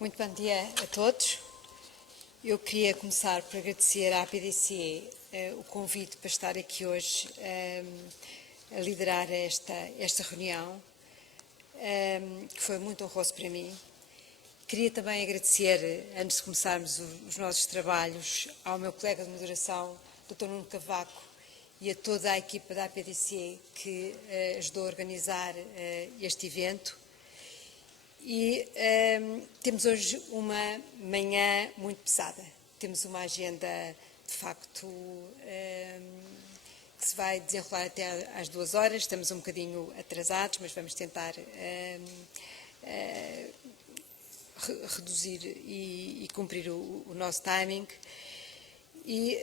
Muito bom dia a todos. Eu queria começar por agradecer à PDC o convite para estar aqui hoje a liderar esta reunião, que foi muito honroso para mim. Queria também agradecer, antes de começarmos os nossos trabalhos, ao meu colega de moderação, Dr. Nuno Cavaco, e a toda a equipa da APDC que ajudou a organizar este evento. E temos hoje uma manhã muito pesada. Temos uma agenda, de facto, que se vai desenrolar até às 2 horas. Estamos um bocadinho atrasados, mas vamos tentar reduzir e cumprir o nosso timing. E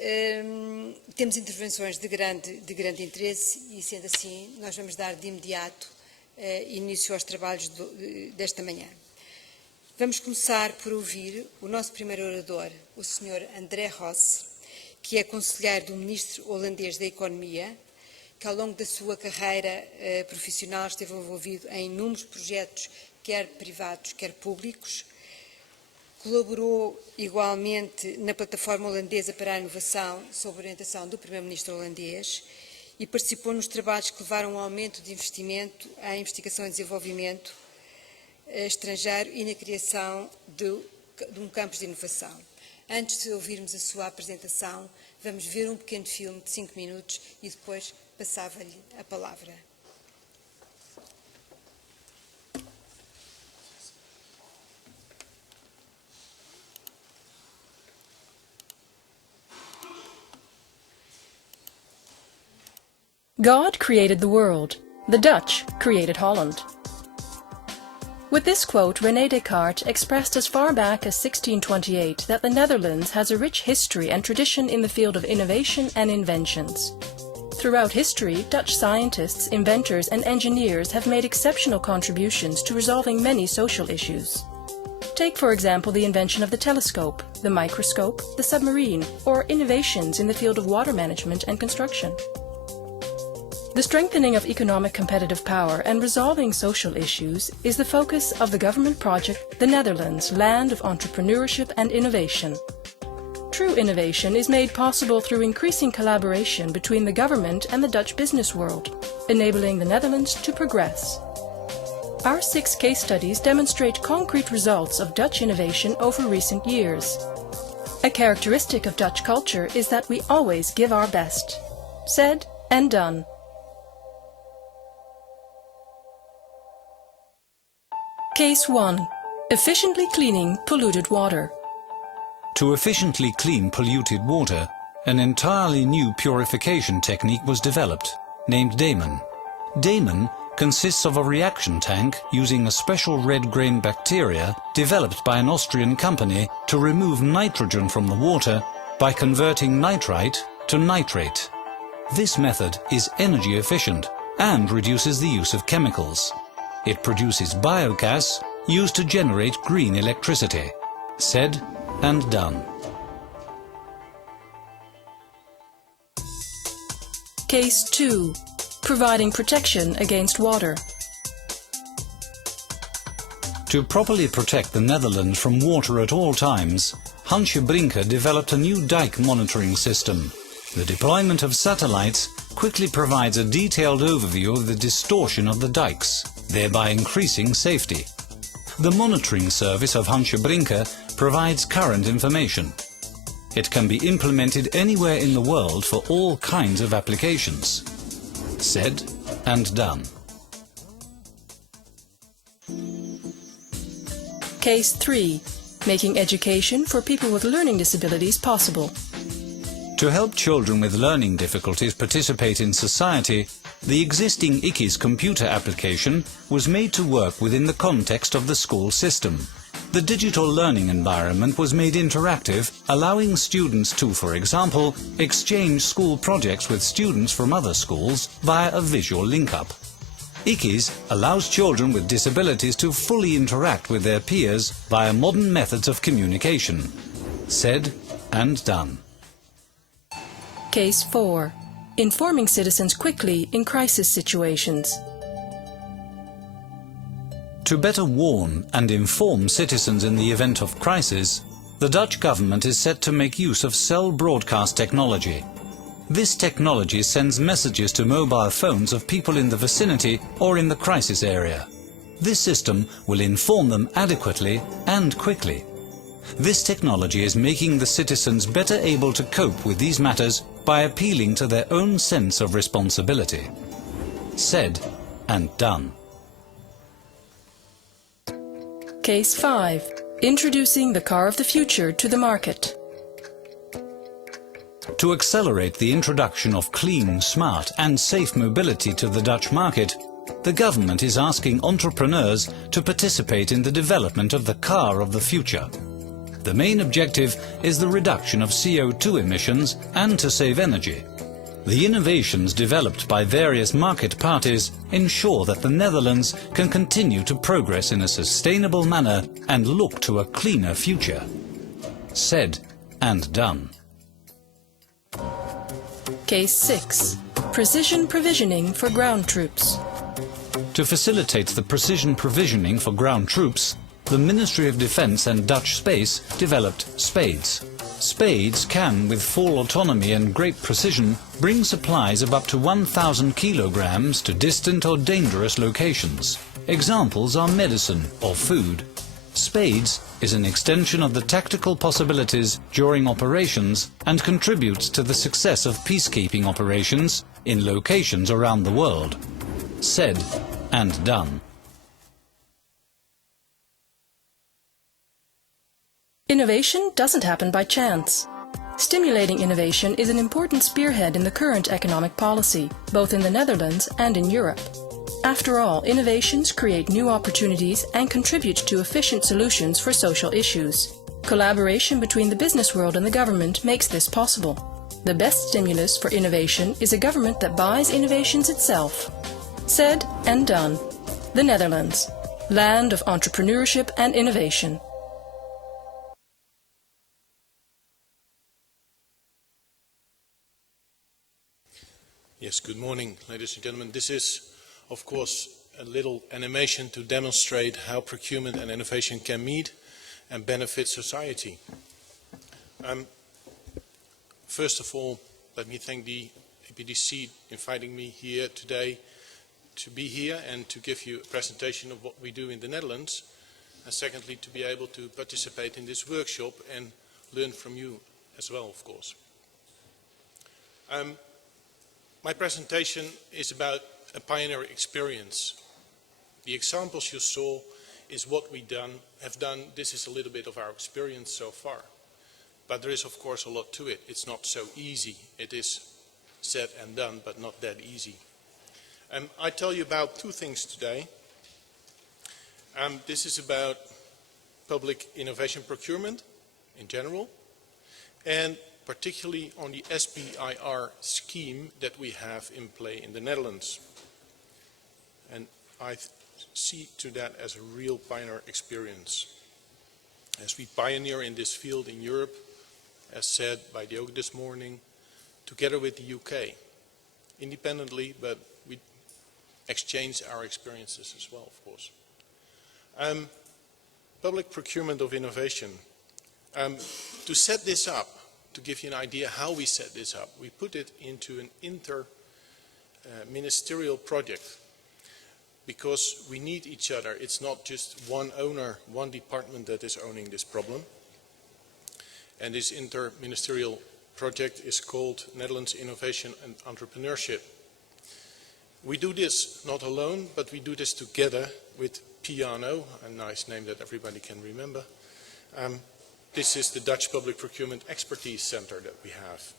temos intervenções de grande interesse e, sendo assim, nós vamos dar de imediato início aos trabalhos desta manhã. Vamos começar por ouvir o nosso primeiro orador, o Sr. André Ross, que é conselheiro do Ministro holandês da Economia, que ao longo da sua carreira profissional esteve envolvido em inúmeros projetos, quer privados, quer públicos. Colaborou igualmente na plataforma holandesa para a inovação, sob orientação do Primeiro-Ministro holandês, e participou nos trabalhos que levaram ao aumento de investimento em investigação e desenvolvimento estrangeiro e na criação de um campus de inovação. Antes de ouvirmos a sua apresentação, vamos ver um pequeno filme de 5 minutos e depois passava-lhe a palavra. God created the world. The Dutch created Holland. With this quote, René Descartes expressed as far back as 1628 that the Netherlands has a rich history and tradition in the field of innovation and inventions. Throughout history, Dutch scientists, inventors and engineers have made exceptional contributions to resolving many social issues. Take, for example, the invention of the telescope, the microscope, the submarine, or innovations in the field of water management and construction. The strengthening of economic competitive power and resolving social issues is the focus of the government project The Netherlands, Land of Entrepreneurship and Innovation. True innovation is made possible through increasing collaboration between the government and the Dutch business world, enabling the Netherlands to progress. Our 6 case studies demonstrate concrete results of Dutch innovation over recent years. A characteristic of Dutch culture is that we always give our best. Said and done. Case 1. Efficiently cleaning polluted water. To efficiently clean polluted water, an entirely new purification technique was developed, named Daemon. Daemon consists of a reaction tank using a special red grain bacteria developed by an Austrian company to remove nitrogen from the water by converting nitrite to nitrate. This method is energy efficient and reduces the use of chemicals. It produces biogas used to generate green electricity. Said and done. Case 2. Providing protection against water. To properly protect the Netherlands from water at all times, Hansje Brinker developed a new dike monitoring system. The deployment of satellites quickly provides a detailed overview of the distortion of the dikes, thereby increasing safety. The monitoring service of Hansje Brinker provides current information. It can be implemented anywhere in the world for all kinds of applications. Said and done. Case 3. Making education for people with learning disabilities possible. To help children with learning difficulties participate in society, the existing ICIS computer application was made to work within the context of the school system. The digital learning environment was made interactive, allowing students to, for example, exchange school projects with students from other schools via a visual link-up. ICIS allows children with disabilities to fully interact with their peers via modern methods of communication. Said and done. Case 4. Informing citizens quickly in crisis situations. To better warn and inform citizens in the event of crisis, the Dutch government is set to make use of cell broadcast technology. This technology sends messages to mobile phones of people in the vicinity or in the crisis area. This system will inform them adequately and quickly. This technology is making the citizens better able to cope with these matters by appealing to their own sense of responsibility. Said and done. Case 5. Introducing the car of the future to the market. To accelerate the introduction of clean, smart and safe mobility to the Dutch market, the government is asking entrepreneurs to participate in the development of the car of the future. The main objective is the reduction of CO2 emissions and to save energy. The innovations developed by various market parties ensure that the Netherlands can continue to progress in a sustainable manner and look to a cleaner future. Said and done. Case 6. Precision provisioning for ground troops. To facilitate the precision provisioning for ground troops, the Ministry of Defence and Dutch Space developed Spades. Spades can, with full autonomy and great precision, bring supplies of up to 1,000 kilograms to distant or dangerous locations. Examples are medicine or food. Spades is an extension of the tactical possibilities during operations and contributes to the success of peacekeeping operations in locations around the world. Said and done. Innovation doesn't happen by chance. Stimulating innovation is an important spearhead in the current economic policy, both in the Netherlands and in Europe. After all, innovations create new opportunities and contribute to efficient solutions for social issues. Collaboration between the business world and the government makes this possible. The best stimulus for innovation is a government that buys innovations itself. Said and done. The Netherlands, land of entrepreneurship and innovation. Yes, good morning, ladies and gentlemen. This is, of course, a little animation to demonstrate how procurement and innovation can meet and benefit society. First of all, let me thank the APDC inviting me here today to be here and to give you a presentation of what we do in the Netherlands. And secondly, to be able to participate in this workshop and learn from you as well, of course. My presentation is about a pioneer experience. The examples you saw is what we have done. This is a little bit of our experience so far. But there is, of course, a lot to it. It's not so easy. It is said and done, but not that easy. I tell you about two things today. This is about public innovation procurement in general, and particularly on the SBIR scheme that we have in play in the Netherlands. And I see to that as a real pioneer experience. As we pioneer in this field in Europe, as said by Diogo this morning, together with the UK, independently, but we exchange our experiences as well, of course. Public procurement of innovation. To set this up, to give you an idea how we set this up, we put it into an inter-ministerial project because we need each other. It's not just one owner, one department that is owning this problem. And this inter-ministerial project is called Netherlands Innovation and Entrepreneurship. We do this not alone, but we do this together with Piano, a nice name that everybody can remember. This is the Dutch Public Procurement Expertise Center that we have.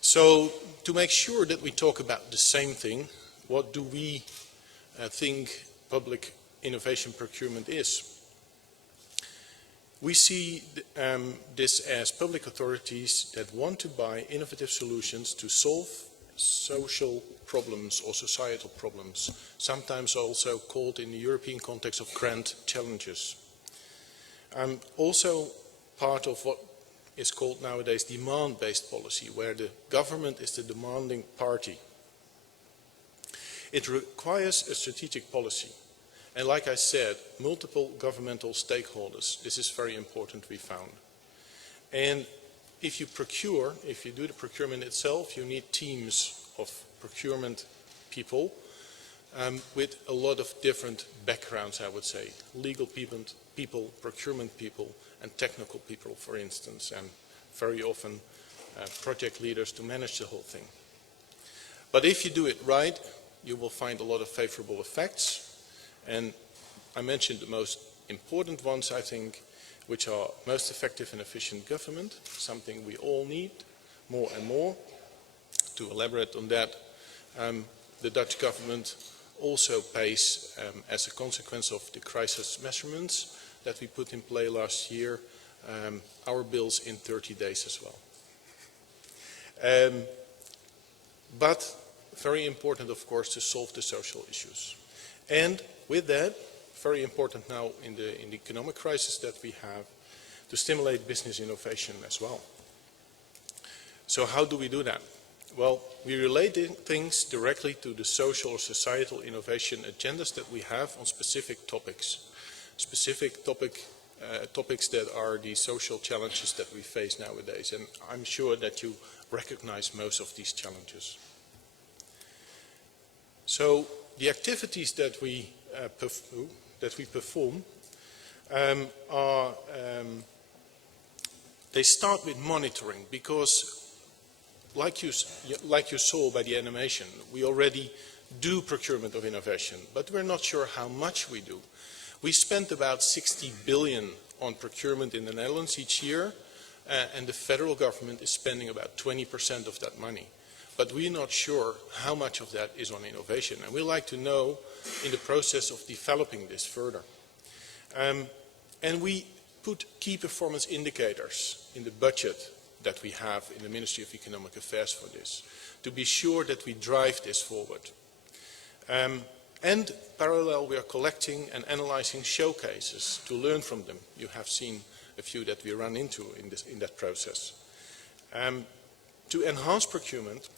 So, to make sure that we talk about the same thing, what do we think public innovation procurement is? We see this as public authorities that want to buy innovative solutions to solve social problems or societal problems, sometimes also called in the European context of grand challenges. Also part of what is called nowadays demand-based policy, where the government is the demanding party. It requires a strategic policy. And like I said, multiple governmental stakeholders. This is very important, we found. And if you procure, if you do the procurement itself, you need teams of procurement people with a lot of different backgrounds, I would say. Legal people, procurement people, and technical people, for instance, and very often project leaders to manage the whole thing. But if you do it right, you will find a lot of favorable effects. And I mentioned the most important ones, I think, which are most effective and efficient government, something we all need more and more. To elaborate on that, the Dutch government also pays, as a consequence of the crisis measurements that we put in play last year, our bills in 30 days as well. But very important, of course, to solve the social issues. And with that, very important now in the economic crisis that we have, to stimulate business innovation as well. So how do we do that? Well, we relate things directly to the social or societal innovation agendas that we have on specific topics. Specific topics that are the social challenges that we face nowadays. And I'm sure that you recognize most of these challenges. So the activities that we perform they start with monitoring, because like you saw by the animation, we already do procurement of innovation, but we're not sure how much we do. We spent about 60 billion on procurement in the Netherlands each year, and the federal government is spending about 20% of that money. But we're not sure how much of that is on innovation, and we'd like to know in the process of developing this further. And we put key performance indicators in the budget that we have in the Ministry of Economic Affairs for this, to be sure that we drive this forward. And parallel, we are collecting and analyzing showcases to learn from them. You have seen a few that we run into in that process. To enhance procurement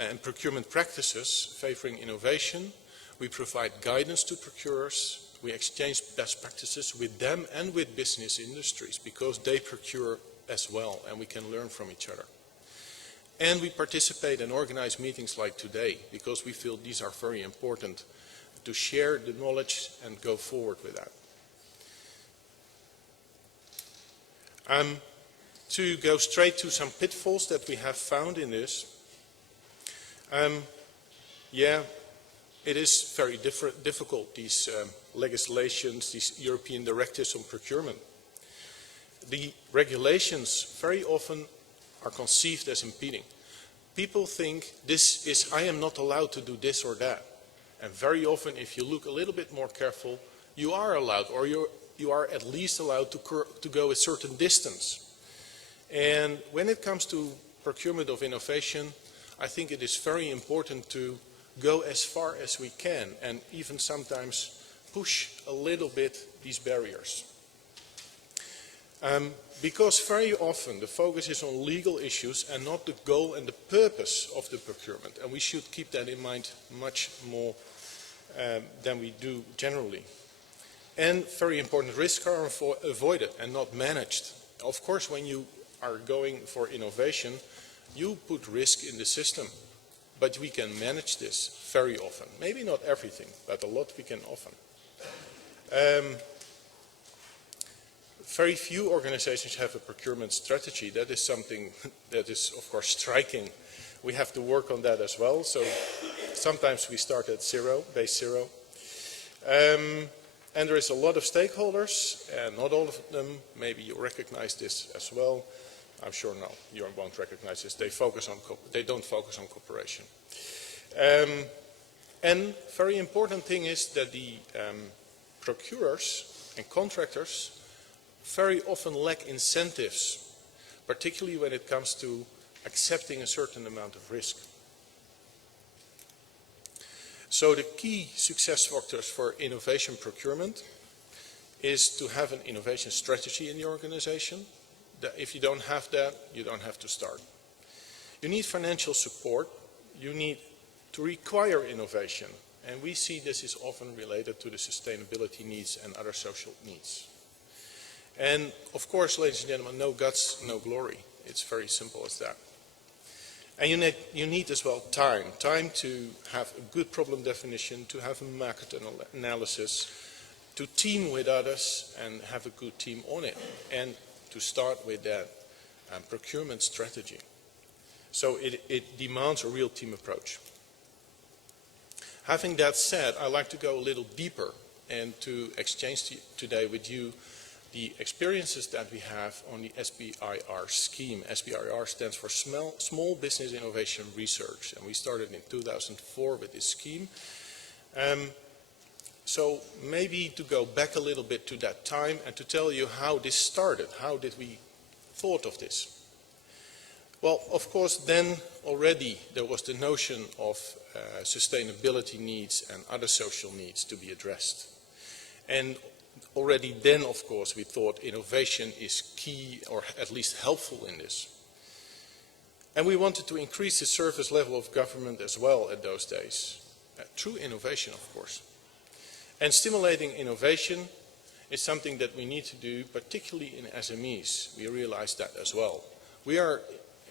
and procurement practices favoring innovation, we provide guidance to procurers. We exchange best practices with them and with business industries, because they procure as well, and we can learn from each other. And we participate and organize meetings like today, because we feel these are very important to share the knowledge and go forward with that. To go straight to some pitfalls that we have found in this, it is very difficult, these legislations, these European directives on procurement. The regulations very often are conceived as impeding. People think this is, I am not allowed to do this or that. And very often, if you look a little bit more careful, you are allowed, or you are at least allowed to go a certain distance. And when it comes to procurement of innovation, I think it is very important to go as far as we can, and even sometimes push a little bit these barriers. Because very often the focus is on legal issues and not the goal and the purpose of the procurement. And we should keep that in mind much more than we do generally. And very important, risks are avoided and not managed. Of course, when you are going for innovation, you put risk in the system. But we can manage this very often. Maybe not everything, but a lot we can often. Very few organizations have a procurement strategy. That is something that is, of course, striking. We have to work on that as well. So sometimes we start at base zero. And there is a lot of stakeholders, and not all of them, maybe you recognize this as well. I'm sure no, you won't recognize this. They don't focus on cooperation. And very important thing is that the procurers and contractors very often lack incentives, particularly when it comes to accepting a certain amount of risk. So the key success factors for innovation procurement is to have an innovation strategy in the organization. If you don't have that, you don't have to start. You need financial support. You need to require innovation. And we see this is often related to the sustainability needs and other social needs. And of course, ladies and gentlemen, no guts, no glory. It's very simple as that. And you need as well time to have a good problem definition, to have a market analysis, to team with others and have a good team on it, and to start with that procurement strategy. So it demands a real team approach. Having that said, I'd like to go a little deeper and to exchange today with you the experiences that we have on the SBIR scheme. SBIR stands for Small Business Innovation Research, and we started in 2004 with this scheme. So maybe to go back a little bit to that time and to tell you how this started, how did we thought of this? Well, of course, then already there was the notion of sustainability needs and other social needs to be addressed. And already then, of course, we thought innovation is key, or at least helpful in this. And we wanted to increase the service level of government as well at those days, through innovation, of course. And stimulating innovation is something that we need to do, particularly in SMEs. We realize that as well. We are,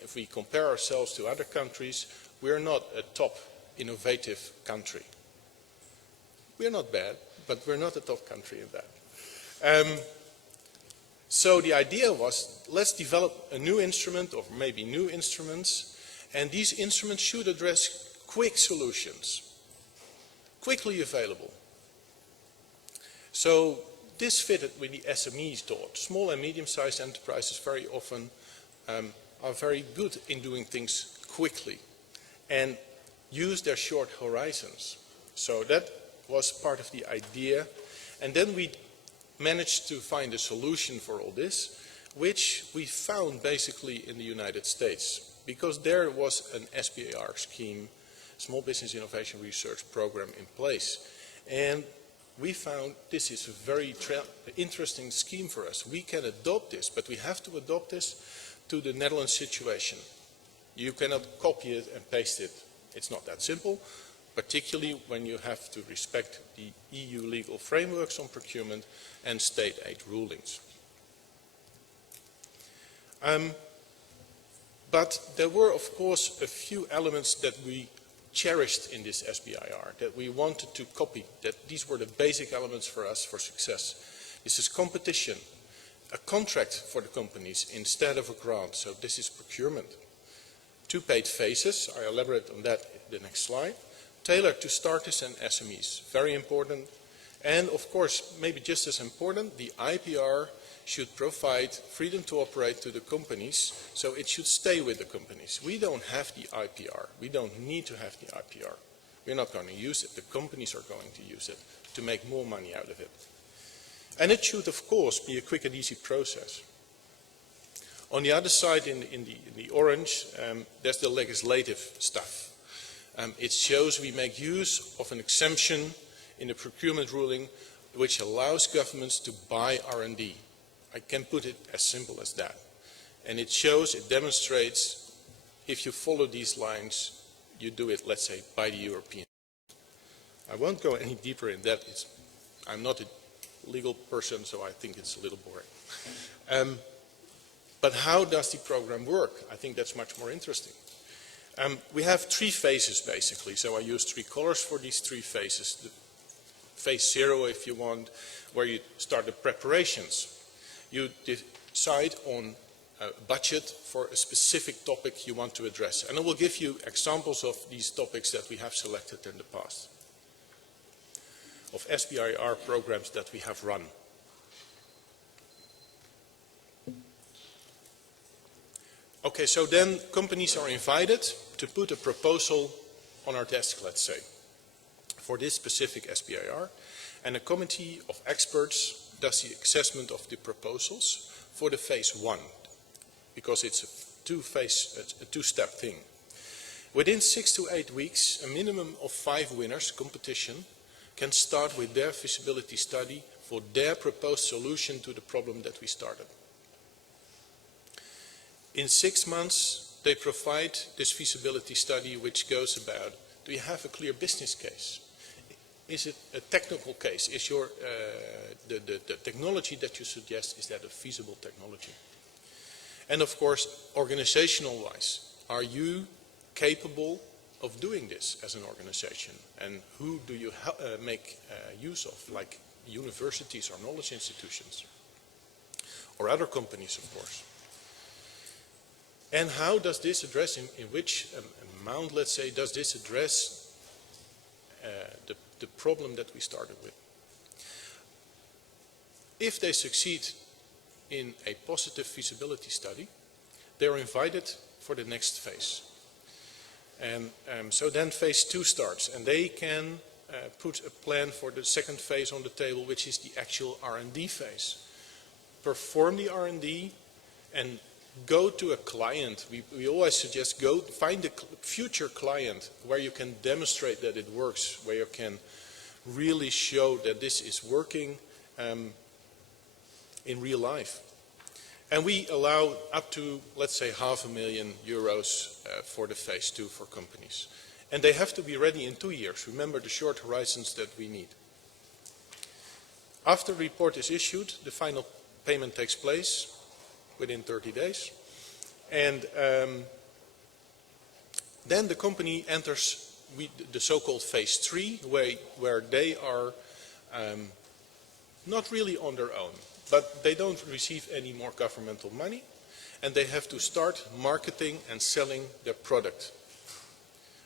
if we compare ourselves to other countries, we are not a top innovative country. We are not bad, but we're not a top country in that. So the idea was, let's develop a new instrument, or maybe new instruments, and these instruments should address quick solutions, quickly available. So this fitted with the SMEs thought. Small and medium-sized enterprises very often are very good in doing things quickly and use their short horizons. So that was part of the idea. And then we managed to find a solution for all this, which we found basically in the United States, because there was an SBIR scheme, Small Business Innovation Research Program, in place. And we found this is a very interesting scheme for us. We can adopt this, but we have to adopt this to the Netherlands situation. You cannot copy it and paste it. It's not that simple, particularly when you have to respect the EU legal frameworks on procurement and state aid rulings. But there were, of course, a few elements that we cherished in this SBIR, that we wanted to copy, that these were the basic elements for us for success. This is competition, a contract for the companies instead of a grant, so this is procurement. 2 paid phases, I elaborate on that in the next slide. Tailored to starters and SMEs, very important. And of course, maybe just as important, the IPR should provide freedom to operate to the companies, so it should stay with the companies. We don't have the IPR. We don't need to have the IPR. We're not going to use it. The companies are going to use it to make more money out of it. And it should, of course, be a quick and easy process. On the other side, in the orange, there's the legislative stuff. It shows we make use of an exemption in the procurement ruling which allows governments to buy R&D. I can put it as simple as that. And it shows, it demonstrates, if you follow these lines, you do it, let's say, by the European. I won't go any deeper in that. I'm not a legal person, so I think it's a little boring. But how does the program work? I think that's much more interesting. We have 3 phases, basically. So I use 3 colors for these 3 phases. The phase 0, if you want, where you start the preparations. You decide on a budget for a specific topic you want to address. And I will give you examples of these topics that we have selected in the past, of SBIR programs that we have run. Okay, so then companies are invited to put a proposal on our desk, let's say, for this specific SBIR, and a committee of experts does the assessment of the proposals for the phase 1, because it's a 2-step thing. Within 6 to 8 weeks, a minimum of 5 winners competition can start with their feasibility study for their proposed solution to the problem that we started. In 6 months, they provide this feasibility study, which goes about Do you have a clear business case? Is it a technical case? Is your, the technology that you suggest, is that a feasible technology? And of course, organizational-wise, are you capable of doing this as an organization? And who do you make use of, like universities or knowledge institutions? Or other companies, of course. And how does this address, in which amount, let's say, does this address the problem that we started with? If they succeed in a positive feasibility study, they are invited for the next phase. And so then phase 2 starts, and they can put a plan for the second phase on the table, which is the actual R&D phase. Perform the R&D and go to a client. We always suggest go find a future client where you can demonstrate that it works, where you can really show that this is working in real life. And we allow up to, let's say, €500,000 for the phase 2 for companies. And they have to be ready in 2 years. Remember the short horizons that we need. After the report is issued, the final payment takes place within 30 days. And then the company enters the so-called phase 3, where they are not really on their own, but they don't receive any more governmental money, and they have to start marketing and selling their product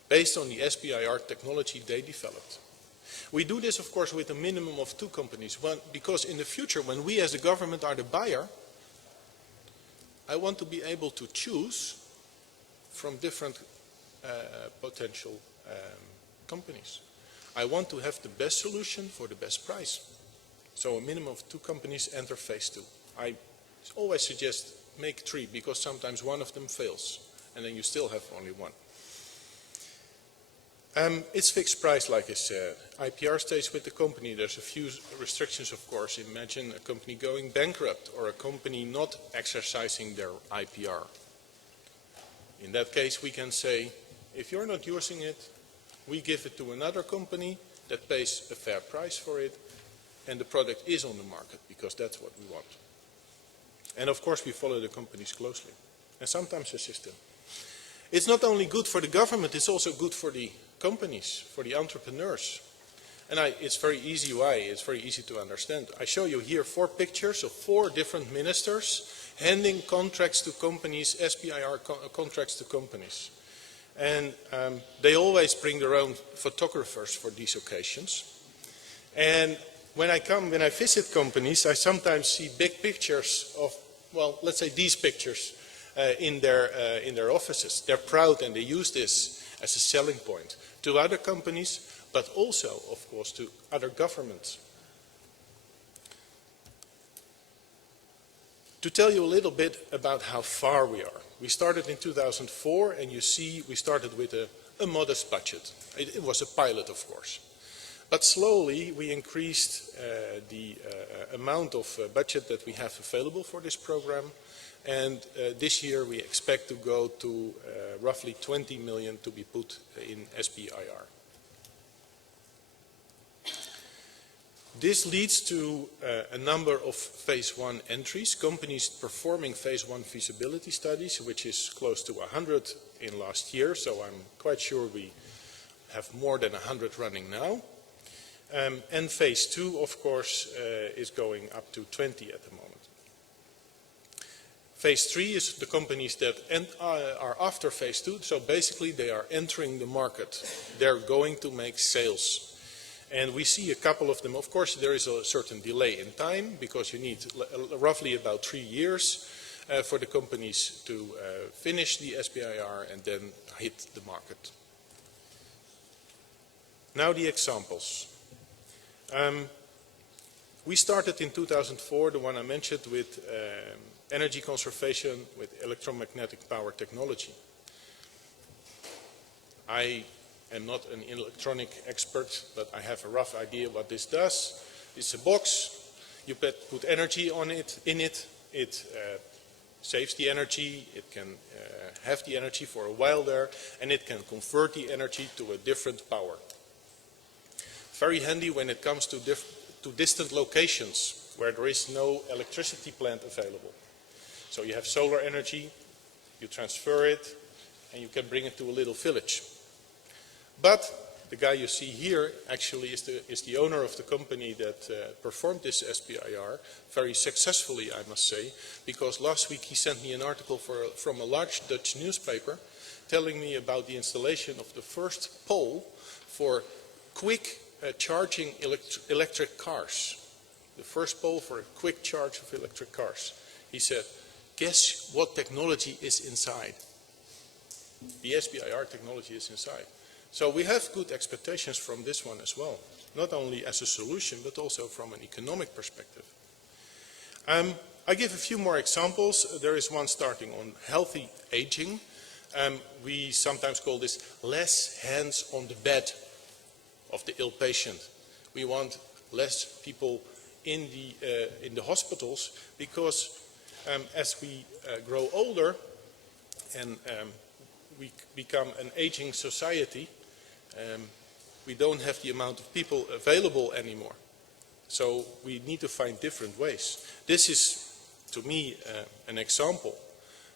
based on the SBIR technology they developed. We do this, of course, with a minimum of 2 companies, because in the future, when we as a government are the buyer, I want to be able to choose from different potential companies. I want to have the best solution for the best price. So a minimum of 2 companies enter phase 2. I always suggest make 3, because sometimes one of them fails, and then you still have only 1. It's fixed price, like I said. IPR stays with the company. There's a few restrictions, of course. Imagine a company going bankrupt or a company not exercising their IPR. In that case, we can say, if you're not using it, we give it to another company that pays a fair price for it, and the product is on the market, because that's what we want. And of course, we follow the companies closely, and sometimes assist them. It's not only good for the government, it's also good for the companies, for the entrepreneurs. And it's very easy why, it's very easy to understand. I show you here 4 pictures of 4 different ministers handing contracts to companies, SBIR contracts to companies. And they always bring their own photographers for these occasions. And when I visit companies, I sometimes see big pictures of, well, let's say these pictures in their offices. They're proud, and they use this as a selling point to other companies, but also, of course, to other governments. To tell you a little bit about how far we are. We started in 2004, and you see we started with a modest budget. It was a pilot, of course. But slowly we increased the amount of budget that we have available for this program. And this year we expect to go to roughly 20 million to be put in SBIR. This leads to a number of phase 1 entries, companies performing phase 1 feasibility studies, which is close to 100 in last year, so I'm quite sure we have more than 100 running now. And phase 2, of course, is going up to 20 at the moment. Phase 3 is the companies that are after phase 2, so basically they are entering the market. They're going to make sales. And we see a couple of them. Of course, there is a certain delay in time, because you need roughly about 3 years for the companies to finish the SBIR and then hit the market. Now the examples. We started in 2004, the one I mentioned, with energy conservation with electromagnetic power technology. I am not an electronic expert, but I have a rough idea what this does. It's a box, you put energy on it, it saves the energy, it can have the energy for a while there, and it can convert the energy to a different power. Very handy when it comes to distant locations where there is no electricity plant available. So you have solar energy, you transfer it, and you can bring it to a little village. But the guy you see here actually is the owner of the company that performed this SBIR very successfully, I must say, because last week he sent me an article from a large Dutch newspaper telling me about the installation of the first pole for quick charging electric cars. The first pole for a quick charge of electric cars. He said, guess what technology is inside? The SBIR technology is inside. So we have good expectations from this one as well, not only as a solution, but also from an economic perspective. I give a few more examples. There is one starting on healthy aging. We sometimes call this less hands on the bed of the ill patient. We want less people in the hospitals because as we grow older and we become an aging society, we don't have the amount of people available anymore. So we need to find different ways. This is, to me, an example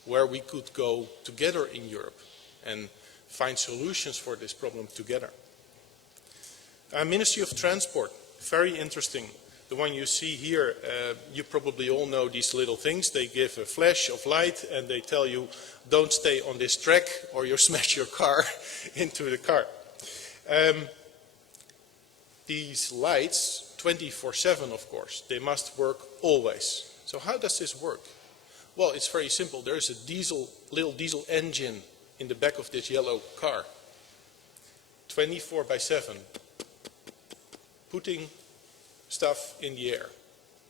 where we could go together in Europe and find solutions for this problem together. Ministry of Transport, very interesting. The one you see here, you probably all know these little things. They give a flash of light and they tell you, don't stay on this track or you'll smash your car into the car. These lights, 24/7 of course, they must work always. So how does this work? Well, it's very simple. There's a little diesel engine in the back of this yellow car. 24/7, putting stuff in the air.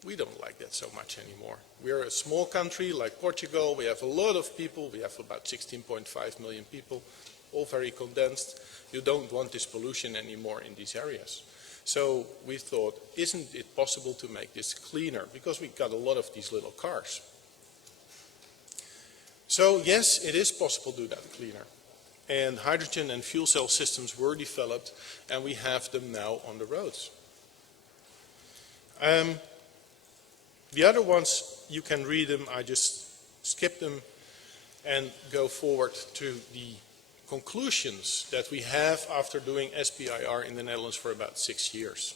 We don't like that so much anymore. We're a small country like Portugal. We have a lot of people. We have about 16.5 million people, all very condensed. You don't want this pollution anymore in these areas. So we thought, isn't it possible to make this cleaner? Because we got a lot of these little cars. So yes, it is possible to do that cleaner. And hydrogen and fuel cell systems were developed and we have them now on the roads. The other ones, you can read them, I just skip them and go forward to the conclusions that we have after doing SBIR in the Netherlands for about 6 years.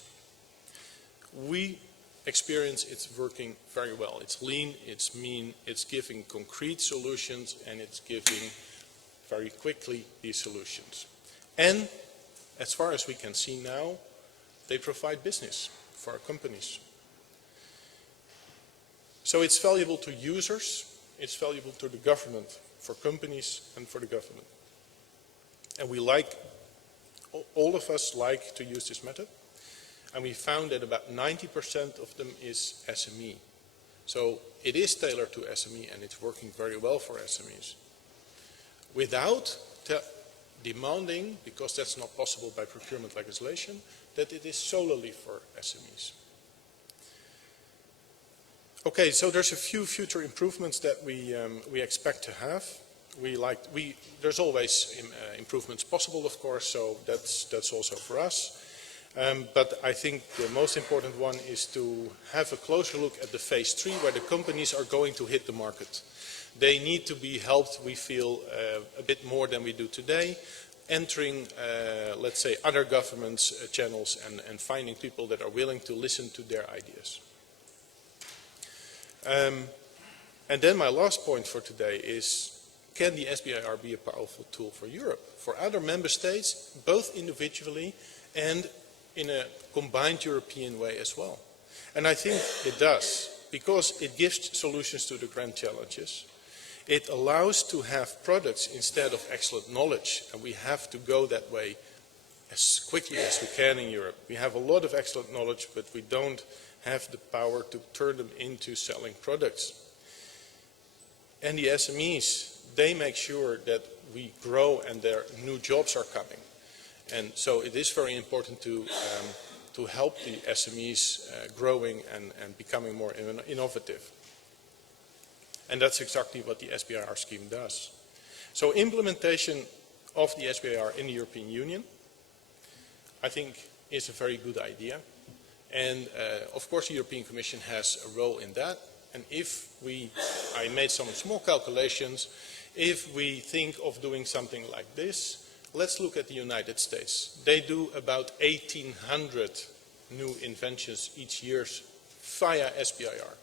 We experience it's working very well. It's lean, it's mean, it's giving concrete solutions and it's giving very quickly these solutions. And as far as we can see now, they provide business for our companies. So it's valuable to users, it's valuable to the government, for companies and for the government. And we all of us like to use this method. And we found that about 90% of them is SME. So it is tailored to SME and it's working very well for SMEs. Without demanding, because that's not possible by procurement legislation, that it is solely for SMEs. Okay, so there's a few future improvements that we expect to have. There's always improvements possible, of course, so that's also for us. But I think the most important one is to have a closer look at the phase 3 where the companies are going to hit the market. They need to be helped, we feel, a bit more than we do today, entering, let's say, other governments' channels and finding people that are willing to listen to their ideas. And then my last point for today is, can the SBIR be a powerful tool for Europe, for other member states, both individually and in a combined European way as well? And I think it does, because it gives solutions to the grand challenges. It allows to have products instead of excellent knowledge, and we have to go that way as quickly as we can in Europe. We have a lot of excellent knowledge, but we don't have the power to turn them into selling products. And the SMEs, they make sure that we grow and their new jobs are coming. And so it is very important to help the SMEs growing and becoming more innovative. And that's exactly what the SBIR scheme does. So implementation of the SBIR in the European Union, I think, is a very good idea. And of course the European Commission has a role in that. And if I made some small calculations, if we think of doing something like this, let's look at the United States. They do about 1,800 new inventions each year via SBIR.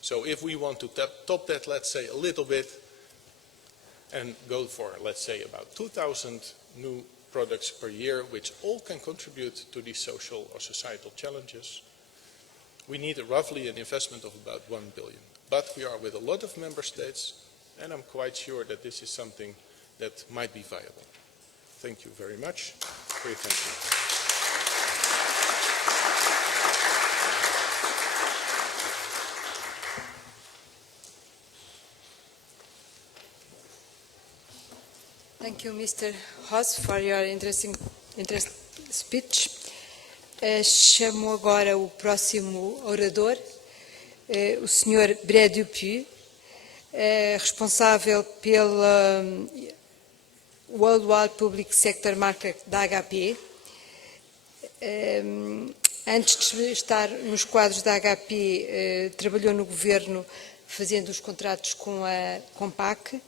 So if we want to top that, let's say, a little bit, and go for, let's say, about 2,000 new products per year, which all can contribute to these social or societal challenges, we need roughly an investment of about 1 billion. But we are with a lot of member states, and I'm quite sure that this is something that might be viable. Thank you very much for your attention. Thank you, Mr. Hoss, for your interesting speech. Chamo agora o próximo orador, o Sr. Bré Dupuy, responsável pela Worldwide Public Sector Market da HP. Antes de estar nos quadros da HP, trabalhou no governo fazendo os contratos com a PAC.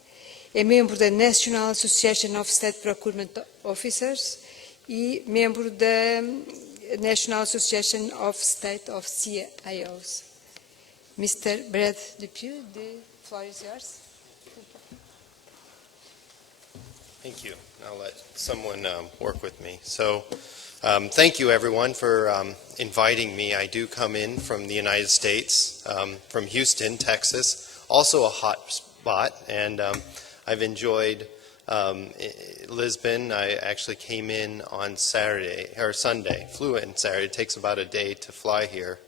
É membro da National Association of State Procurement Officers e membro da National Association of State of CIOs. Mr. Brad Dupuy, the floor is yours. Thank you. I'll let someone work with me. So, thank you everyone for inviting me. I do come in from the United States, from Houston, Texas, also a hot spot, and I've enjoyed Lisbon. I actually came in on Sunday, flew in Saturday. It takes about a day to fly here,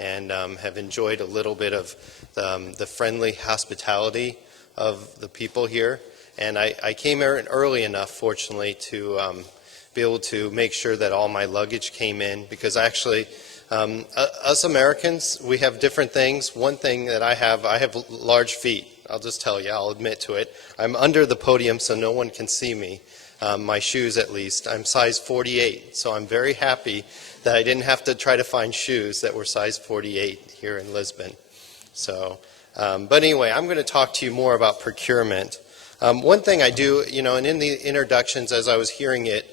and have enjoyed a little bit of the friendly hospitality of the people here. And I came early enough, fortunately, to be able to make sure that all my luggage came in, because actually, us Americans, we have different things. One thing that I have large feet. I'll just tell you, I'll admit to it. I'm under the podium so no one can see me, my shoes at least. I'm size 48, so I'm very happy that I didn't have to try to find shoes that were size 48 here in Lisbon. So, but anyway, I'm going to talk to you more about procurement. One thing I do, and in the introductions as I was hearing it,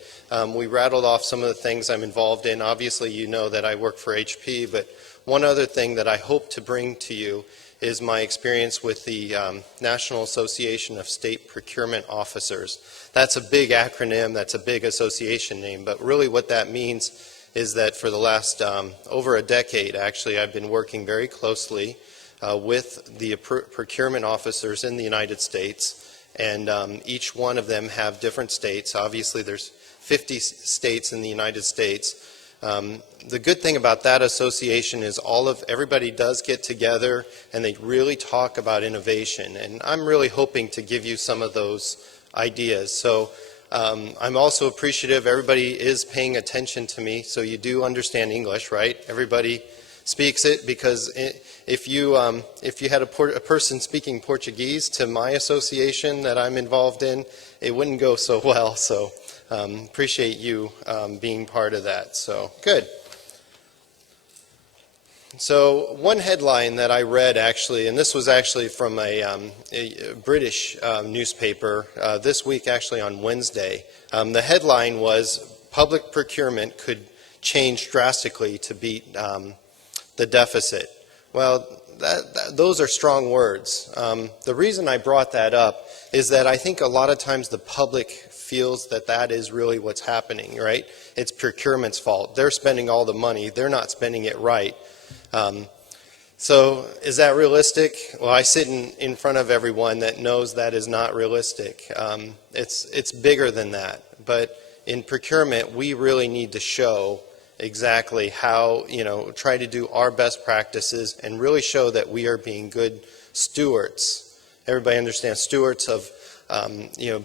we rattled off some of the things I'm involved in. Obviously, you know that I work for HP, but one other thing that I hope to bring to you is my experience with the National Association of State Procurement Officers. That's a big acronym, that's a big association name, but really what that means is that for the last over a decade, actually, I've been working very closely with the procurement officers in the United States, and each one of them have different states. Obviously, there's 50 states in the United States. The good thing about that association is everybody does get together and they really talk about innovation, and I'm really hoping to give you some of those ideas. So I'm also appreciative everybody is paying attention to me, so you do understand English, right? Everybody speaks it, because if you had a person speaking Portuguese to my association that I'm involved in, it wouldn't go so well. So appreciate you being part of that. So good. So one headline that I read actually, and this was actually from a British newspaper this week, actually on Wednesday. The headline was, "Public procurement could change drastically to beat the deficit." Well, those are strong words. The reason I brought that up is that I think a lot of times the public feels that that is really what's happening, right? It's procurement's fault. They're spending all the money. They're not spending it right. So is that realistic? Well, I sit in front of everyone that knows that is not realistic. It's bigger than that. But in procurement, we really need to show exactly how, try to do our best practices and really show that we are being good stewards. Everybody understands stewards of,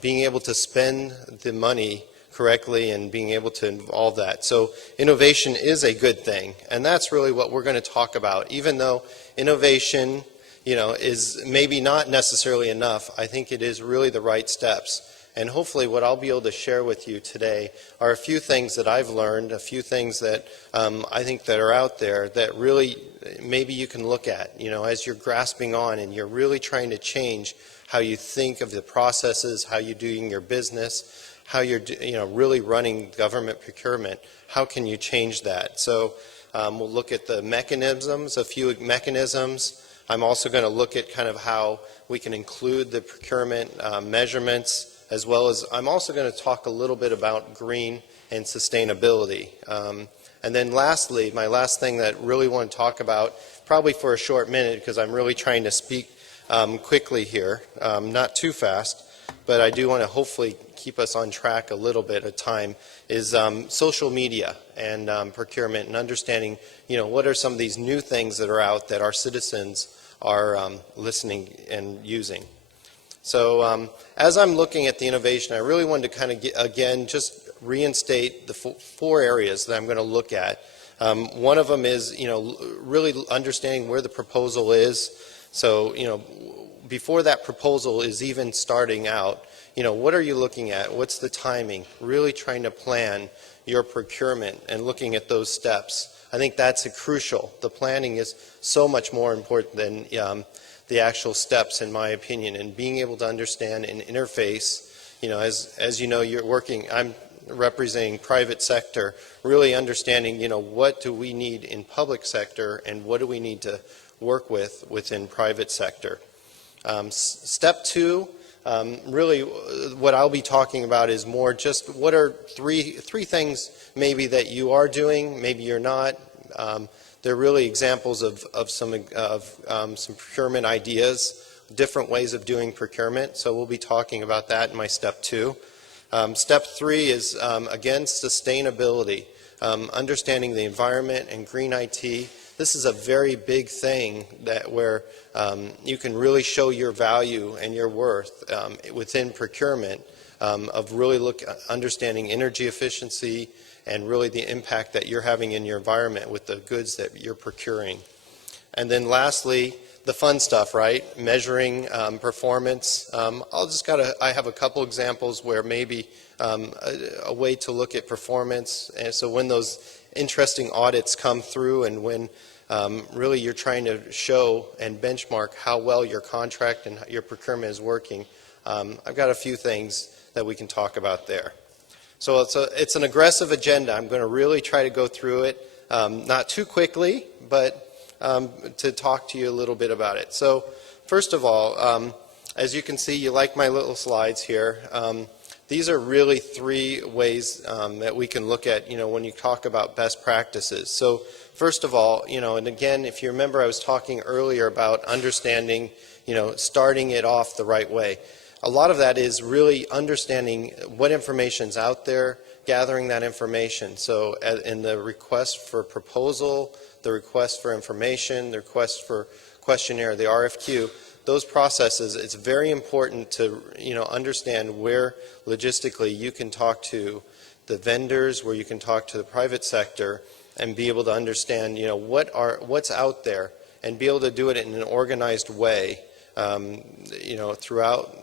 being able to spend the money correctly and being able to involve that. So innovation is a good thing, and that's really what we're going to talk about. Even though innovation is maybe not necessarily enough. I think it is really the right steps. And hopefully what I'll be able to share with you today are a few things that I've learned, a few things that I think that are out there that really maybe you can look at, as you're grasping on and you're really trying to change how you think of the processes, how you're doing your business, how you're really running government procurement. How can you change that? So we'll look at the mechanisms, a few mechanisms. I'm also going to look at kind of how we can include the procurement measurements, as well as I'm also going to talk a little bit about green and sustainability. And then lastly, my last thing that I really want to talk about, probably for a short minute because I'm really trying to speak quickly here, not too fast, but I do want to hopefully keep us on track a little bit at time, is social media and procurement and understanding, what are some of these new things that are out that our citizens are listening and using. So as I'm looking at the innovation, I really wanted to kind of, again, just reinstate the four areas that I'm going to look at. One of them is, really understanding where the proposal is. So, before that proposal is even starting out, what are you looking at? What's the timing? Really trying to plan your procurement and looking at those steps. I think that's crucial. The planning is so much more important than the actual steps, in my opinion, and being able to understand and interface, as you know, you're working, I'm representing private sector, really understanding, what do we need in public sector and what do we need to work with within private sector. Step two, really what I'll be talking about is more just what are three things maybe that you are doing, maybe you're not. They're really examples of some procurement ideas, different ways of doing procurement. So we'll be talking about that in my step two. Step three is, again, sustainability, understanding the environment and green IT. This is a very big thing where you can really show your value and your worth within procurement of really understanding energy efficiency and really the impact that you're having in your environment with the goods that you're procuring. And then lastly, the fun stuff, right? Measuring performance. I have a couple examples where maybe a way to look at performance. And so when those interesting audits come through and when really you're trying to show and benchmark how well your contract and your procurement is working, I've got a few things that we can talk about there. So it's an aggressive agenda. I'm going to really try to go through it, not too quickly, but to talk to you a little bit about it. So first of all, as you can see, you like my little slides here. These are really three ways that we can look at, when you talk about best practices. So first of all, and again, if you remember, I was talking earlier about understanding, starting it off the right way. A lot of that is really understanding what information's out there, gathering that information. So in the request for proposal, the request for information, the request for questionnaire, the RFQ, those processes, it's very important to understand where logistically you can talk to the vendors, where you can talk to the private sector, and be able to understand what's out there, and be able to do it in an organized way, throughout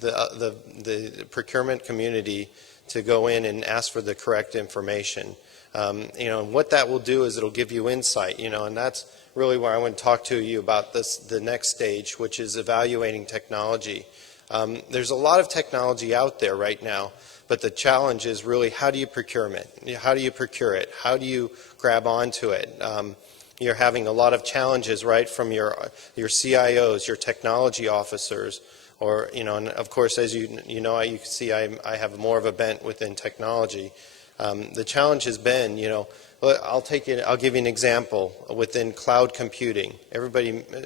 the procurement community to go in and ask for the correct information. And what that will do is it'll give you insight, and that's really where I want to talk to you about the next stage, which is evaluating technology. There's a lot of technology out there right now, but the challenge is really how do you procure it? How do you procure it? How do you grab onto it? You're having a lot of challenges, right, from your CIOs, your technology officers, or, and of course, as you can see, I have more of a bent within technology. The challenge has been, I'll give you an example within cloud computing.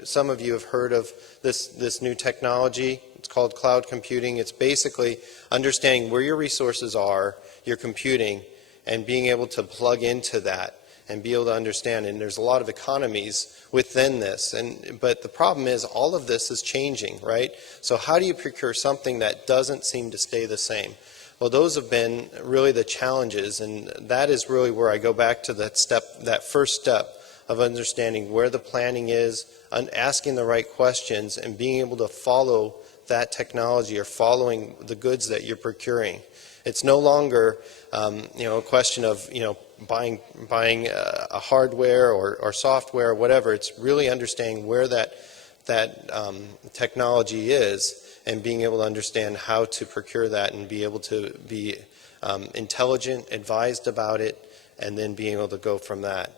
Some of you have heard of this new technology. It's called cloud computing. It's basically understanding where your resources are, your computing, and being able to plug into that and be able to understand. And there's a lot of economies within this. But the problem is all of this is changing, right? So how do you procure something that doesn't seem to stay the same? Well, those have been really the challenges, and that is really where I go back to that first step of understanding where the planning is, asking the right questions, and being able to follow that technology or following the goods that you're procuring. It's no longer a question of buying a hardware or software or whatever. It's really understanding where that technology is and being able to understand how to procure that and be able to be intelligent, advised about it, and then being able to go from that.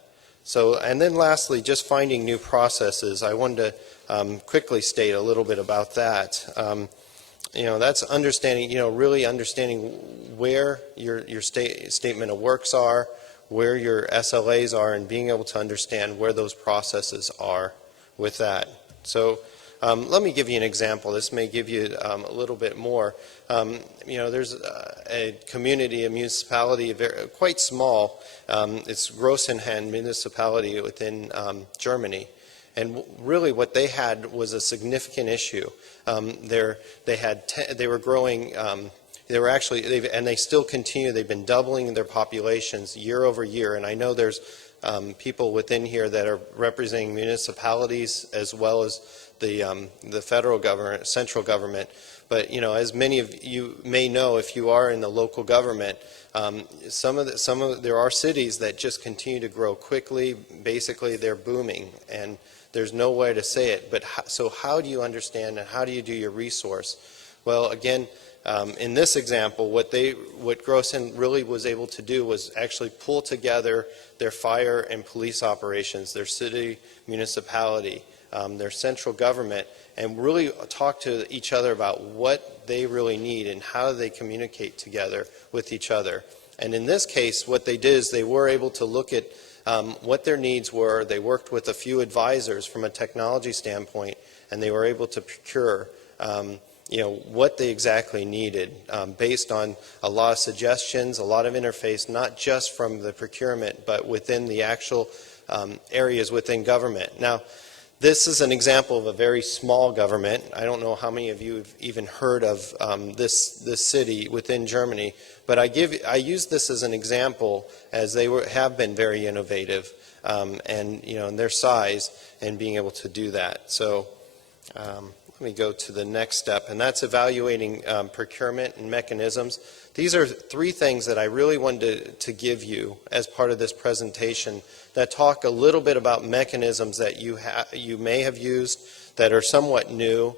So, and then lastly, just finding new processes. I wanted to quickly state a little bit about that. That's understanding, really understanding where your statement of works are, where your SLAs are, and being able to understand where those processes are with that. So let me give you an example. This may give you a little bit more. There's a community, a municipality, quite small. It's Grossenhain municipality within Germany. And really what they had was a significant issue. They were growing, and they still continue. They've been doubling their populations year over year. And I know there's people within here that are representing municipalities as well as the federal government, central government. But as many of you may know, if you are in the local government, there are cities that just continue to grow quickly. Basically, they're booming, and there's no way to say it. But so how do you understand and how do you do your resource? Well, again, in this example, what Grossen really was able to do was actually pull together their fire and police operations, their city, municipality, their central government, and really talk to each other about what they really need and how they communicate together with each other. And in this case, what they did is they were able to look at what their needs were. They worked with a few advisors from a technology standpoint, and they were able to procure what they exactly needed based on a lot of suggestions, a lot of interface, not just from the procurement, but within the actual areas within government. Now, this is an example of a very small government. I don't know how many of you have even heard of this city within Germany, but I use this as an example as they have been very innovative and in their size and being able to do that. So let me go to the next step, and that's evaluating procurement and mechanisms. These are three things that I really wanted to give you as part of this presentation that talk a little bit about mechanisms that you may have used that are somewhat new.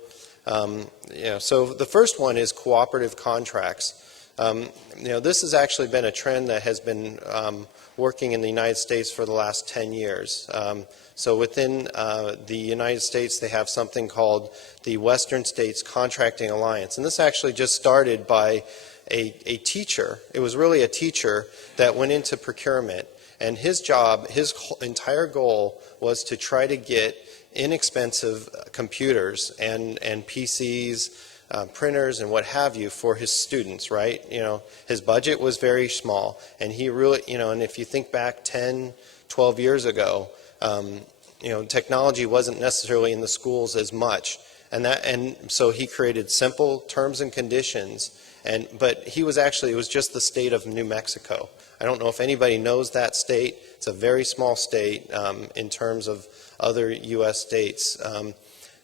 So the first one is cooperative contracts. This has actually been a trend that has been working in the United States for the last 10 years. So within the United States, they have something called the Western States Contracting Alliance. And this actually just started by a teacher. It was really a teacher that went into procurement. And his job, his entire goal was to try to get inexpensive computers and PCs, printers and what have you for his students, right? His budget was very small. And he really, and if you think back 10, 12 years ago, technology wasn't necessarily in the schools as much. And so he created simple terms and conditions. But it was just the state of New Mexico. I don't know if anybody knows that state. It's a very small state in terms of other U.S. states.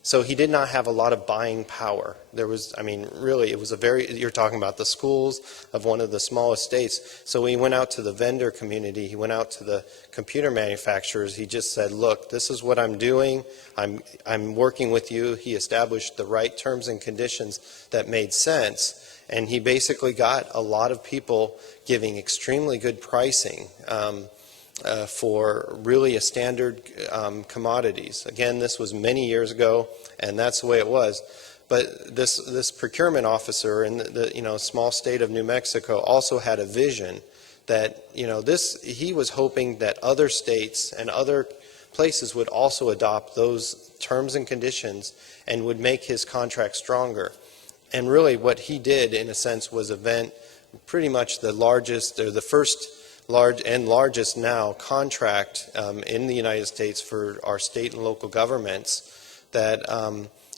So he did not have a lot of buying power. Really, it was you're talking about the schools of one of the smallest states. So he went out to the vendor community. He went out to the computer manufacturers. He just said, look, this is what I'm doing. I'm working with you. He established the right terms and conditions that made sense. And he basically got a lot of people giving extremely good pricing for really a standard commodities. Again, this was many years ago, and that's the way it was. But this procurement officer in the small state of New Mexico also had a vision that he was hoping that other states and other places would also adopt those terms and conditions and would make his contract stronger. And really what he did, in a sense, was invent pretty much the largest, or the first largest now contract in the United States for our state and local governments that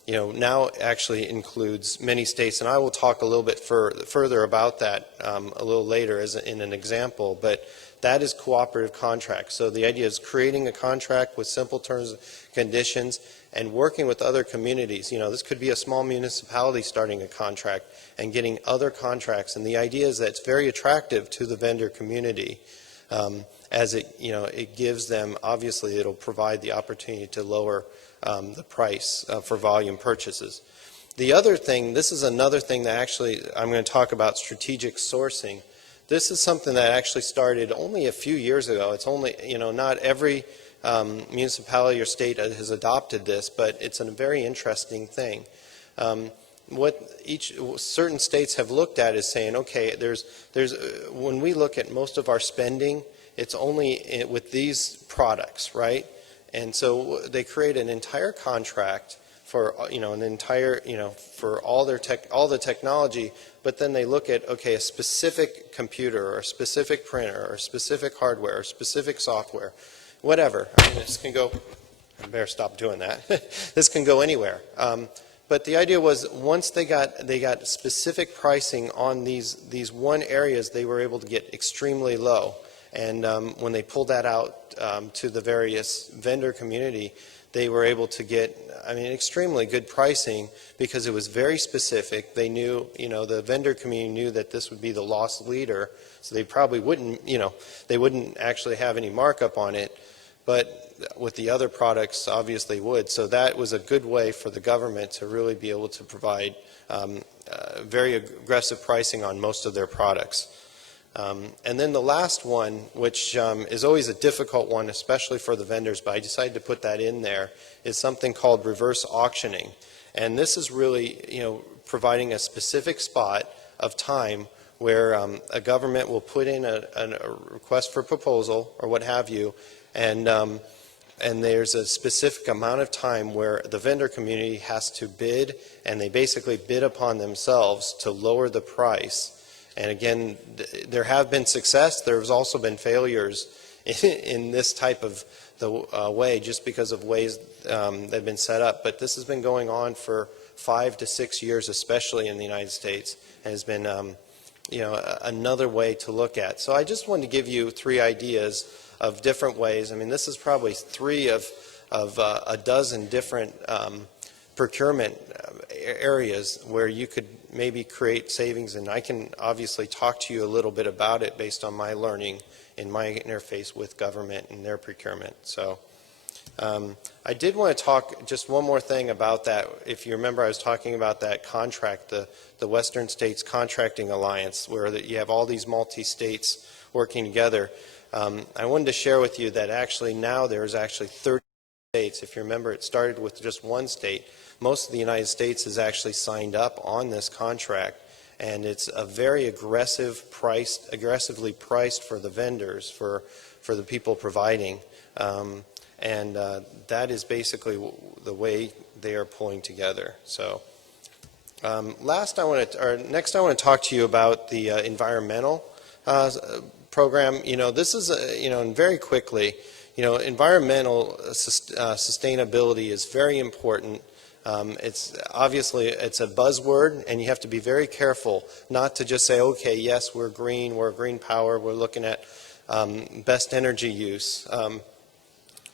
now actually includes many states. And I will talk a little bit further about that a little later in an example. But that is cooperative contract. So the idea is creating a contract with simple terms and conditions and working with other communities. You know, this could be a small municipality starting a contract and getting other contracts. And the idea is that it's very attractive to the vendor community, as it, you know, it gives them, obviously it'll provide the opportunity to lower the price for volume purchases. The other thing, this is another thing that actually, I'm going to talk about strategic sourcing. This is something that actually started only a few years ago. It's only, you know, not every municipality or state has adopted this, but it's a very interesting thing. What certain states have looked at is saying, okay, when we look at most of our spending, it's only with these products, right? And so they create an entire contract for, you know, an entire, you know, for all the technology, but then they look at, okay, a specific computer or a specific printer or specific hardware or specific software, whatever. I mean, this can go, I better stop doing that. This can go anywhere. But the idea was once they got specific pricing on these one areas, they were able to get extremely low. And when they pulled that out to the various vendor community, they were able to get, I mean, extremely good pricing because it was very specific. They knew, you know, the vendor community knew that this would be the loss leader, so they probably wouldn't, you know, they wouldn't actually have any markup on it, but with the other products, obviously would. So that was a good way for the government to really be able to provide very aggressive pricing on most of their products. And then the last one, which is always a difficult one, especially for the vendors, but I decided to put that in there, is something called reverse auctioning. And this is really, you know, providing a specific spot of time where a government will put in a request for proposal or what have you, and there's a specific amount of time where the vendor community has to bid, and they basically bid upon themselves to lower the price. And again, there have been success. There's also been failures in this type of way, just because of ways that have been set up. But this has been going on for 5 to 6 years, especially in the United States, and has been, you know, another way to look at. So I just wanted to give you 3 ideas of different ways. I mean, this is probably 3 of a dozen different procurement areas where you could maybe create savings, and I can obviously talk to you a little bit about it based on my learning in my interface with government and their procurement. So I did want to talk just one more thing about that. If you remember, I was talking about that contract, the Western States Contracting Alliance, where you have all these multi-states working together. I wanted to share with you that actually now there's actually 30 states. If you remember, it started with just one state. Most of the United States is actually signed up on this contract, and it's a very aggressively priced for the vendors, for the people providing, and that is basically the way they are pulling together. So next I want to talk to you about the environmental program. You know, this is you know, and very quickly, you know, environmental sustainability is very important. It's obviously, it's a buzzword, and you have to be very careful not to just say, okay, yes, we're green power, we're looking at best energy use.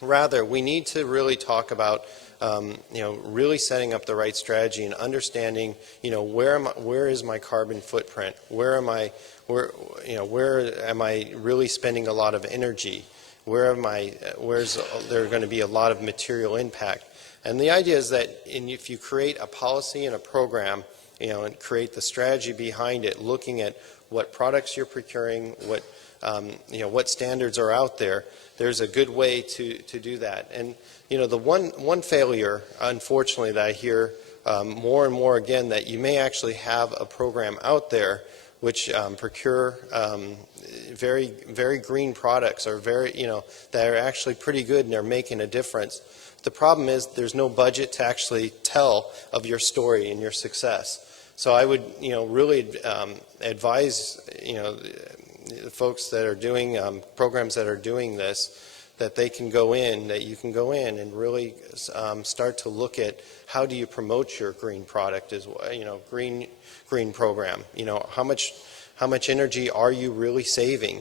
Rather, we need to really talk about you know, really setting up the right strategy and understanding, you know, where is my carbon footprint? Where am I really spending a lot of energy? Where's there going to be a lot of material impact? And the idea is that if you create a policy and a program, you know, and create the strategy behind it, looking at what products you're procuring, what you know, what standards are out there, there's a good way to do that. And you know, the one failure, unfortunately, that I hear more and more again, that you may actually have a program out there which procure very green products, or very, you know, that are actually pretty good and they're making a difference. The problem is there's no budget to actually tell of your story and your success. So I would, you know, really advise, you know, the folks that are doing programs that are doing this, that they can go in, that you can go in and really start to look at how do you promote your green product, as you know, green program. You know, how much How much energy are you really saving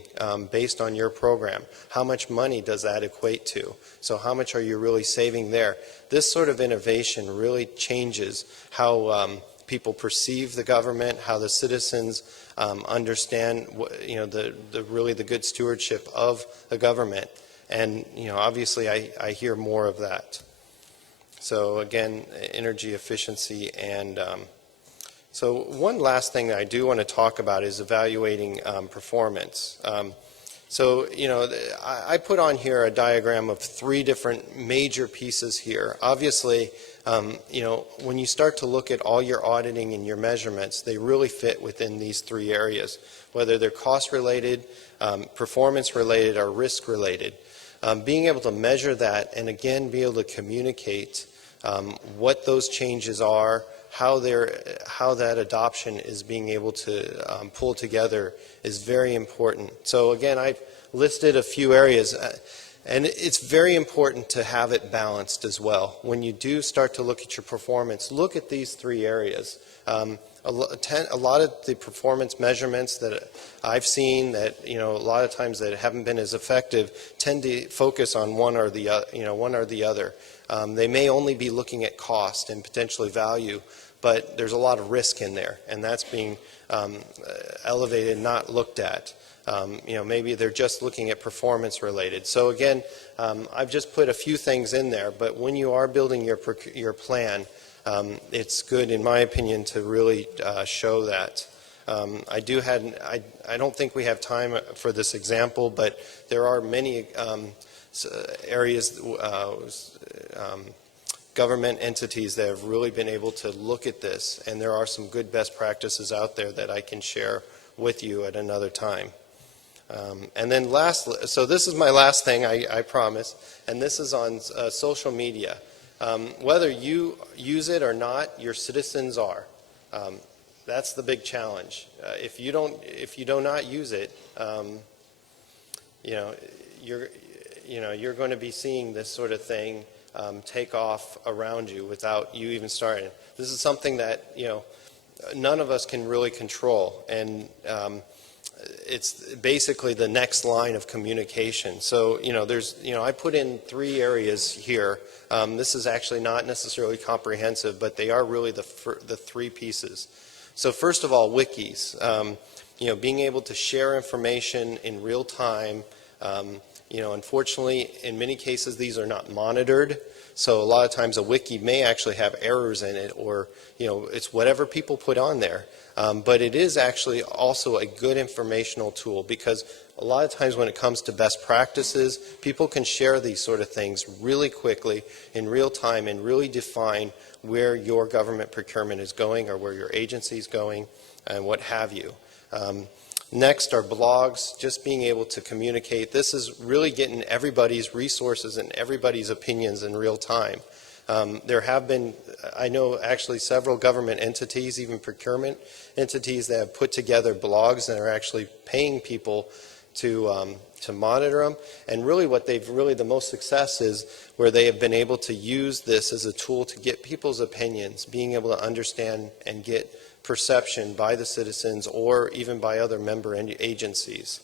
based on your program? How much money does that equate to? So how much are you really saving there? This sort of innovation really changes how people perceive the government, how the citizens understand really the good stewardship of the government. And obviously I hear more of that. So again, energy efficiency. And so one last thing that I do want to talk about is evaluating performance. So I put on here a diagram of 3 different major pieces here. Obviously, when you start to look at all your auditing and your measurements, they really fit within these 3 areas, whether they're cost related, performance related, or risk related. Being able to measure that and again be able to communicate what those changes are, how that adoption is being able to pull together is very important. So again, I've listed a few areas, and it's very important to have it balanced as well. When you do start to look at your performance, look at these 3 areas. A lot of the performance measurements that I've seen that a lot of times that haven't been as effective tend to focus on one or the other. They may only be looking at cost and potentially value, but there's a lot of risk in there, and that's being elevated, not looked at. Maybe they're just looking at performance related. So again, I've just put a few things in there, but when you are building your plan, it's good, in my opinion, to really show that. I don't think we have time for this example, but there are many areas, government entities that have really been able to look at this, and there are some good best practices out there that I can share with you at another time. And then lastly, so this is my last thing, I promise, and this is on social media. Whether you use it or not, your citizens are. That's the big challenge. If you do not use it, you're going to be seeing this sort of thing take off around you without you even starting. This is something that none of us can really control, and it's basically the next line of communication. So I put in 3 areas here. This is actually not necessarily comprehensive, but they are really the 3 pieces. So first of all, wikis. Being able to share information in real time. Unfortunately, in many cases, these are not monitored. So a lot of times a wiki may actually have errors in it, or it's whatever people put on there. But it is actually also a good informational tool, because a lot of times when it comes to best practices, people can share these sort of things really quickly in real time and really define where your government procurement is going or where your agency is going and what have you. Next are blogs, just being able to communicate. This is really getting everybody's resources and everybody's opinions in real time. There have been, I know actually several government entities, even procurement entities, that have put together blogs and are actually paying people to monitor them. And really the most success is where they have been able to use this as a tool to get people's opinions, being able to understand and get perception by the citizens or even by other member agencies.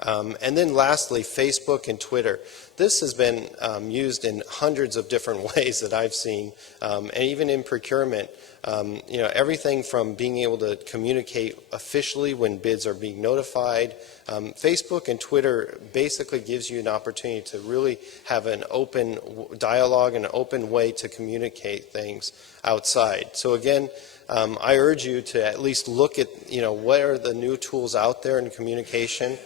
And then lastly, Facebook and Twitter. This has been used in hundreds of different ways that I've seen, and even in procurement. Everything from being able to communicate officially when bids are being notified. Facebook and Twitter basically gives you an opportunity to really have an open dialogue and an open way to communicate things outside. So again, I urge you to at least look at, what are the new tools out there in communication.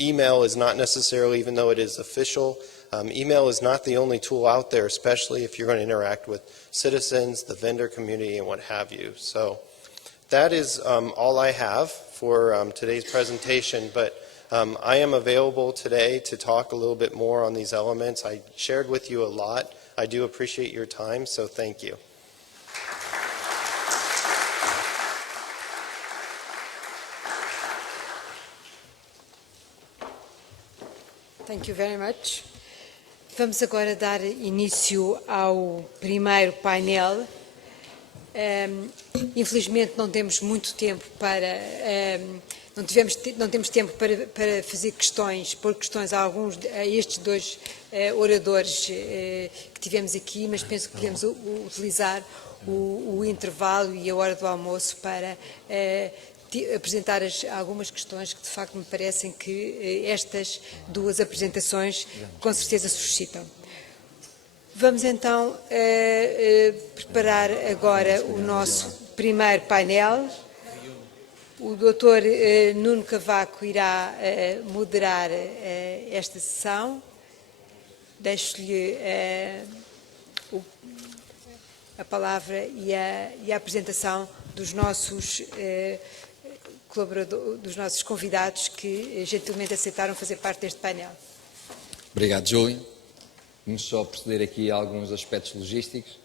Email is not necessarily, even though it is official, email is not the only tool out there, especially if you're going to interact with citizens, the vendor community, and what have you. So that is all I have for today's presentation, but I am available today to talk a little bit more on these elements. I shared with you a lot. I do appreciate your time, so thank you. Thank you very much. Vamos agora dar início ao primeiro painel, Infelizmente não temos muito tempo para, não temos tempo para fazer questões, pôr questões a estes dois oradores que tivemos aqui, mas penso que podemos utilizar o intervalo e a hora do almoço para apresentar algumas questões que de facto me parecem que estas duas apresentações com certeza suscitam. Vamos então preparar agora o nosso primeiro painel. O Dr. Nuno Cavaco irá moderar esta sessão. Deixo-lhe a palavra e a apresentação dos nossos colaboradores, dos nossos convidados que gentilmente aceitaram fazer parte deste painel. Obrigado, Júlio. Vamos só proceder aqui a alguns aspectos logísticos.